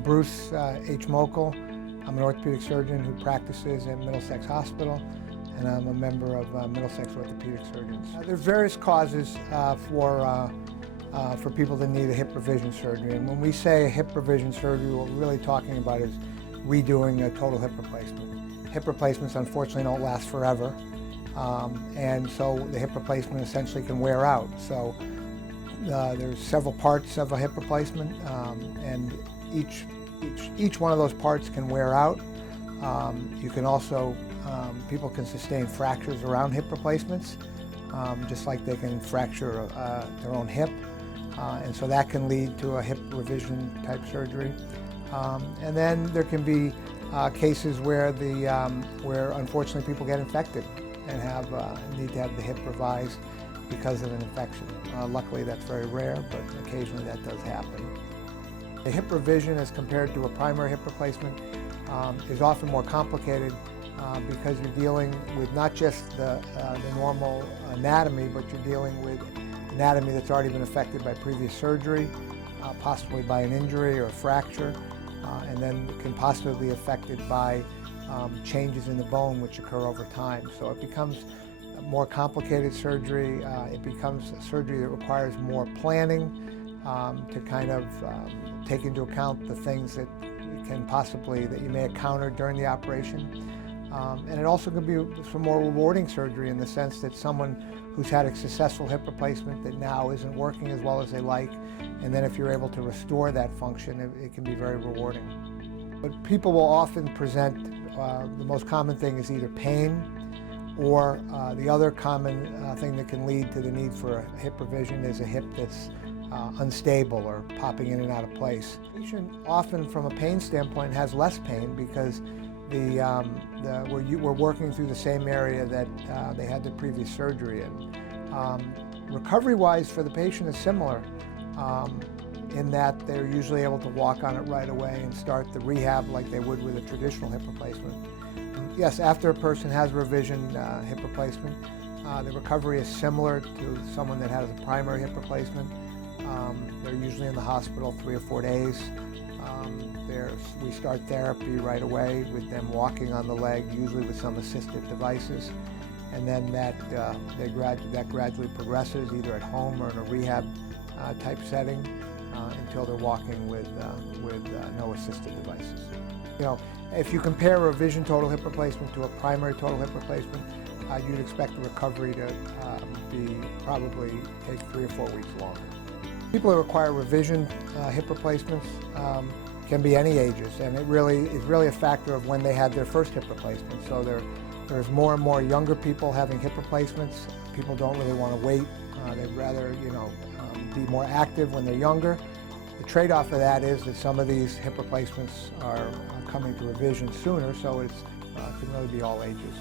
I'm Bruce H. Mokel. I'm an orthopedic surgeon who practices at Middlesex Hospital, and I'm a member of Middlesex Orthopedic Surgeons. There's various causes for people that need a hip revision surgery. And when we say a hip revision surgery, what we're really talking about is redoing a total hip replacement. Hip replacements, unfortunately, don't last forever. And so the hip replacement essentially can wear out. So there's several parts of a hip replacement, and each one of those parts can wear out. You can also, people can sustain fractures around hip replacements, just like they can fracture their own hip. And so that can lead to a hip revision type surgery. And then there can be cases where where unfortunately people get infected and need to have the hip revised because of an infection. Luckily that's very rare, but occasionally that does happen. A hip revision as compared to a primary hip replacement is often more complicated because you're dealing with not just the normal anatomy, but you're dealing with anatomy that's already been affected by previous surgery, possibly by an injury or a fracture, and then can possibly be affected by changes in the bone which occur over time. So it becomes a more complicated surgery. It becomes a surgery that requires more planning to kind of take into account the things that you may encounter during the operation. And it also can be some more rewarding surgery in the sense that someone who's had a successful hip replacement that now isn't working as well as they like, and then if you're able to restore that function, it can be very rewarding. But people will often present, the most common thing is either pain, or the other common thing that can lead to the need for a hip revision is a hip that's unstable or popping in and out of place. The patient often, from a pain standpoint, has less pain because we're working through the same area that they had the previous surgery in. Recovery-wise for the patient is similar in that they're usually able to walk on it right away and start the rehab like they would with a traditional hip replacement. Yes, after a person has a revision hip replacement, the recovery is similar to someone that has a primary hip replacement. They're usually in the hospital 3 or 4 days. We start therapy right away with them walking on the leg, usually with some assistive devices, and then that gradually progresses either at home or in a rehab type setting until they're walking with no assistive devices. You know, if you compare a revision total hip replacement to a primary total hip replacement, you'd expect the recovery to probably take 3 or 4 weeks longer. People who require revision hip replacements can be any ages, and it really is a factor of when they had their first hip replacement. So there's more and more younger people having hip replacements. People don't really want to wait. They'd rather be more active when they're younger. The trade-off of that is that some of these hip replacements are coming to revision sooner, so it can really be all ages.